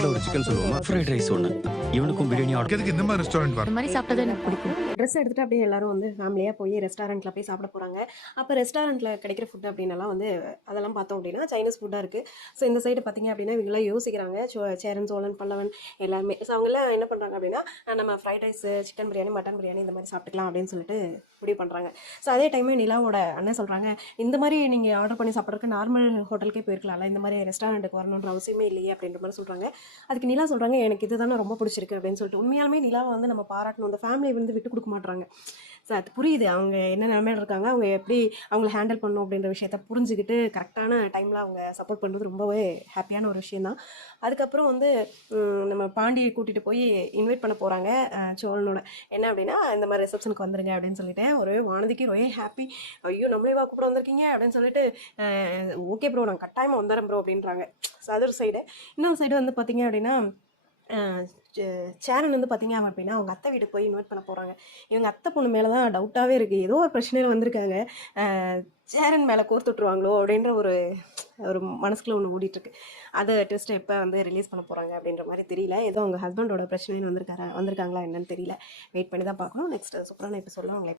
ஒரு சிக்கன் சொல்லுவோமா, fried rice ஒன்று, இவனுக்கும் பிரியாணி ஆர்டர். எதுக்கு இந்த மாதிரி ரெஸ்டாரண்ட் இந்த மாதிரி சாப்பிட்டது எனக்கு பிடிக்கும். ட்ரெஸ் எடுத்துகிட்டு அப்படியே எல்லாரும் வந்து ஃபேமிலியாக போய் ரெஸ்டாரண்ட்டில் போய் சாப்பிட போகிறாங்க. அப்போ ரெஸ்டாரண்ட்டில் கிடைக்கிற ஃபுட் அப்படின்னலாம் வந்து அதெல்லாம் பார்த்தோம் அப்படின்னா சைனீஸ் ஃபுட்டாக இருக்குது. ஸோ இந்த சைடு பார்த்திங்க அப்படின்னா இவங்களாம் யோசிக்கிறாங்க. சேரன், சோழன், பல்லவன் எல்லாருமே. ஸோ அவங்களாம் என்ன பண்ணுறாங்க அப்படின்னா நம்ம fried rice, chicken biryani, mutton biryani இந்த மாதிரி சாப்பிட்டுக்கலாம் அப்படின்னு சொல்லிட்டு முடிவு பண்ணுறாங்க. ஸோ அதே டைமே நிலாவோட அண்ணன் சொல்கிறாங்க, இந்த மாதிரி நீங்கள் ஆர்டர் பண்ணி சாப்பிட்றதுக்கு நார்மல் ஹோட்டலுக்கே போயிருக்கலாம்ல, இந்த மாதிரி ரெஸ்டாரண்ட்டுக்கு வரணுன்ற அவசியமே இல்லையே அப்படின்ற மாதிரி சொல்கிறாங்க. அதுக்கு நிலா சொல்கிறாங்க, எனக்கு இது தானே ரொம்ப பிடிச்சிருக்கு அப்படின்னு சொல்லிட்டு. உண்மையாலுமே நிலாவை வந்து நம்ம பாராட்டணும். அந்த ஃபேமிலியை வந்து விட்டு கொடுக்க மாட்றாங்க. ஸோ அது புரியுது, அவங்க என்ன நிலைமையில இருக்காங்க, அவங்க எப்படி அவங்கள ஹேண்டில் பண்ணணும் அப்படின்ற விஷயத்த புரிஞ்சுக்கிட்டு கரெக்டான டைமில் அவங்க சப்போர்ட் பண்ணுறது ரொம்பவே ஹாப்பியான ஒரு விஷயந்தான். அதுக்கப்புறம் வந்து நம்ம பாண்டியை கூட்டிகிட்டு போய் இன்வைட் பண்ண போகிறாங்க சோழனோட. என்ன அப்படின்னா, இந்த மாதிரி ரிசப்ஷனுக்கு வந்துருங்க அப்படின்னு சொல்லிட்டேன். ஒரே வானதிக்கு ஒரே ஹாப்பி. ஐயோ, நம்மளே வா கூப்பிட வந்திருக்கீங்க அப்படின்னு சொல்லிட்டு, ஓகே ப்ரோ, நான் கட்டாயமாக வந்துடுறேன் ப்ரோ அப்படின்றாங்க. ஸோ அது ஒரு சைடு. இன்னொரு சைடு வந்து பார்த்திங்க அப்படின்னா, சேரன் வந்து பார்த்திங்க அப்படின்னா அவங்க அத்தை வீட்டுக்கு போய் இன்வைட் பண்ண போகிறாங்க. இவங்க அத்தை பொண்ணு மேலே தான் டவுட்டாகவே இருக்குது. ஏதோ ஒரு பிரச்சனையில் வந்திருக்காங்க, சேரன் மேலே கோர்த்து விட்ருவாங்களோ அப்படின்ற ஒரு ஒரு மனசுக்குள்ள ஒன்று ஓடிட்டுருக்கு. அதை டெஸ்ட்டை எப்போ வந்து ரிலீஸ் பண்ண போகிறாங்க அப்படின்ற மாதிரி தெரியல. ஏதோ அவங்க ஹஸ்பண்டோட பிரச்சனைன்னு வந்திருக்காங்களா என்னன்னு தெரியல. வெயிட் பண்ணி தான் பார்க்கணும். நெக்ஸ்ட் சூப்பரான இப்போ சொல்ல அவங்களை